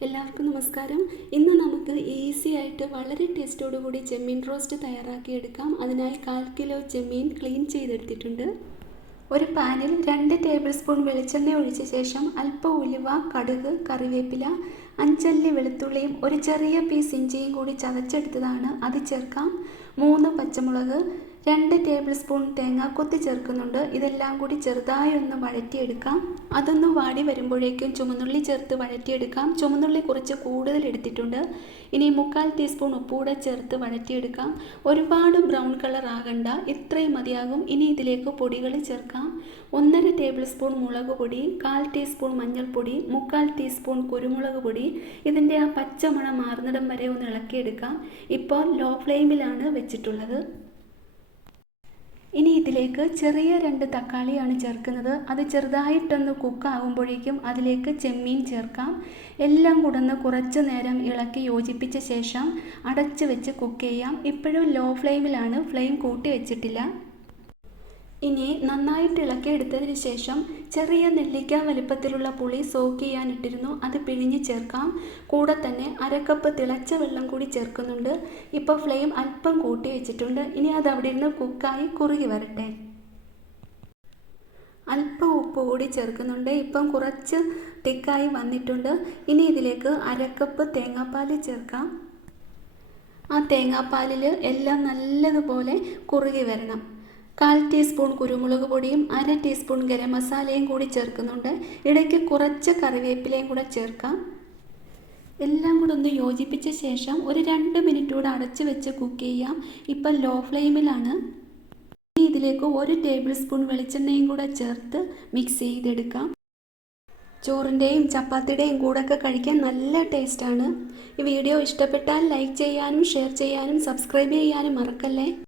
എല്ലാവർക്കും നമസ്കാരം. ഇന്ന് നമുക്ക് ഈസി ആയിട്ട് വളരെ ടേസ്റ്റോടുകൂടി ചെമ്മീൻ റോസ്റ്റ് തയ്യാറാക്കിയെടുക്കാം. അതിനായി 1/4 കിലോ ചെമ്മീൻ ക്ലീൻ ചെയ്തെടുത്തിട്ടുണ്ട്. ഒരു പാനിൽ 2 ടേബിൾ സ്പൂൺ വെളിച്ചെണ്ണ ഒഴിച്ച ശേഷം അല്പം ഉലുവ, കടുക്, കറിവേപ്പില, 5 അല്ലി വെളുത്തുള്ളിയും ഒരു ചെറിയ പീസ് ഇഞ്ചിയും കൂടി ചതച്ചെടുത്തതാണ് അത് ചേർക്കാം. 3 പച്ചമുളക്, 2 ടേബിൾ സ്പൂൺ തേങ്ങാക്കൊത്തി ചേർക്കുന്നുണ്ട്. ഇതെല്ലാം കൂടി ചെറുതായി ഒന്ന് വഴറ്റിയെടുക്കാം. അതൊന്ന് വാടി വരുമ്പോഴേക്കും ചുമന്നുള്ളി ചേർത്ത് വഴറ്റിയെടുക്കാം. ചുമന്നുള്ളി കുറച്ച് കൂടുതൽ എടുത്തിട്ടുണ്ട്. ഇനി 1/4 ടീസ്പൂൺ ഉപ്പൂടെ ചേർത്ത് വഴറ്റിയെടുക്കാം. ഒരുപാട് ബ്രൗൺ കളർ ആകണ്ട, ഇത്രയും മതിയാകും. ഇനി ഇതിലേക്ക് പൊടികൾ ചേർക്കാം. 1/2 ടേബിൾ സ്പൂൺ മുളക് പൊടി, 1/4 ടീസ്പൂൺ മഞ്ഞൾപ്പൊടി, 1/4 ടീസ്പൂൺ കുരുമുളക് പൊടി. ഇതിൻ്റെ ആ പച്ചമണം മാറുന്നിടം വരെ ഒന്ന് ഇളക്കിയെടുക്കാം. ഇപ്പോൾ ലോ ഫ്ലെയിമിലാണ് വെച്ചിട്ടുള്ളത്. ഇനി ഇതിലേക്ക് ചെറിയ 2 തക്കാളിയാണ് ചേർക്കുന്നത്. അത് ചെറുതായിട്ടൊന്ന് കുക്കാകുമ്പോഴേക്കും അതിലേക്ക് ചെമ്മീൻ ചേർക്കാം. എല്ലാം കൂടെ ഒന്ന് കുറച്ച് നേരം ഇളക്കി യോജിപ്പിച്ച ശേഷം അടച്ച് വെച്ച് കുക്ക് ചെയ്യാം. ഇപ്പോഴും ലോ ഫ്ലെയിമിലാണ്, ഫ്ലെയിം കൂട്ടി വെച്ചിട്ടില്ല. ഇനി നന്നായിട്ട് ഇളക്കിയെടുത്തതിന് ശേഷം ചെറിയ നെല്ലിക്ക വലിപ്പത്തിലുള്ള പുളി സോക്ക് ചെയ്യാനിട്ടിരുന്നു, അത് പിഴിഞ്ഞ് ചേർക്കാം. കൂടെ തന്നെ 1/2 കപ്പ് തിളച്ച വെള്ളം കൂടി ചേർക്കുന്നുണ്ട്. ഇപ്പോൾ ഫ്ലെയിം അല്പം കൂട്ടി വെച്ചിട്ടുണ്ട്. ഇനി അത് അവിടെ നിന്ന് കുക്കായി കുറുകി വരട്ടെ. അല്പം ഉപ്പ് കൂടി ചേർക്കുന്നുണ്ട്. ഇപ്പം കുറച്ച് തിക്കായി വന്നിട്ടുണ്ട്. ഇനി ഇതിലേക്ക് 1/2 കപ്പ് തേങ്ങാപ്പാൽ ചേർക്കാം. ആ തേങ്ങാപ്പാലിൽ എല്ലാം നല്ലതുപോലെ കുറുകി വരണം. 1/4 ടീസ്പൂൺ കുരുമുളക് പൊടിയും 1/2 ടീസ്പൂൺ ഗരം മസാലയും കൂടി ചേർക്കുന്നുണ്ട്. ഇടയ്ക്ക് കുറച്ച് കറിവേപ്പിലയും കൂടെ ചേർക്കാം. എല്ലാം കൂടെ ഒന്ന് യോജിപ്പിച്ച ശേഷം ഒരു 2 മിനിറ്റ് കൂടെ അടച്ച് വെച്ച് കുക്ക് ചെയ്യാം. ഇപ്പം ലോ ഫ്ലെയിമിലാണ്. ഇനി ഇതിലേക്ക് 1 ടേബിൾ സ്പൂൺ വെളിച്ചെണ്ണയും കൂടെ ചേർത്ത് മിക്സ് ചെയ്തെടുക്കാം. ചോറിൻ്റെയും ചപ്പാത്തിയുടെയും കൂടെയൊക്കെ കഴിക്കാൻ നല്ല ടേസ്റ്റാണ്. ഈ വീഡിയോ ഇഷ്ടപ്പെട്ടാൽ ലൈക്ക് ചെയ്യാനും ഷെയർ ചെയ്യാനും സബ്സ്ക്രൈബ് ചെയ്യാനും മറക്കല്ലേ.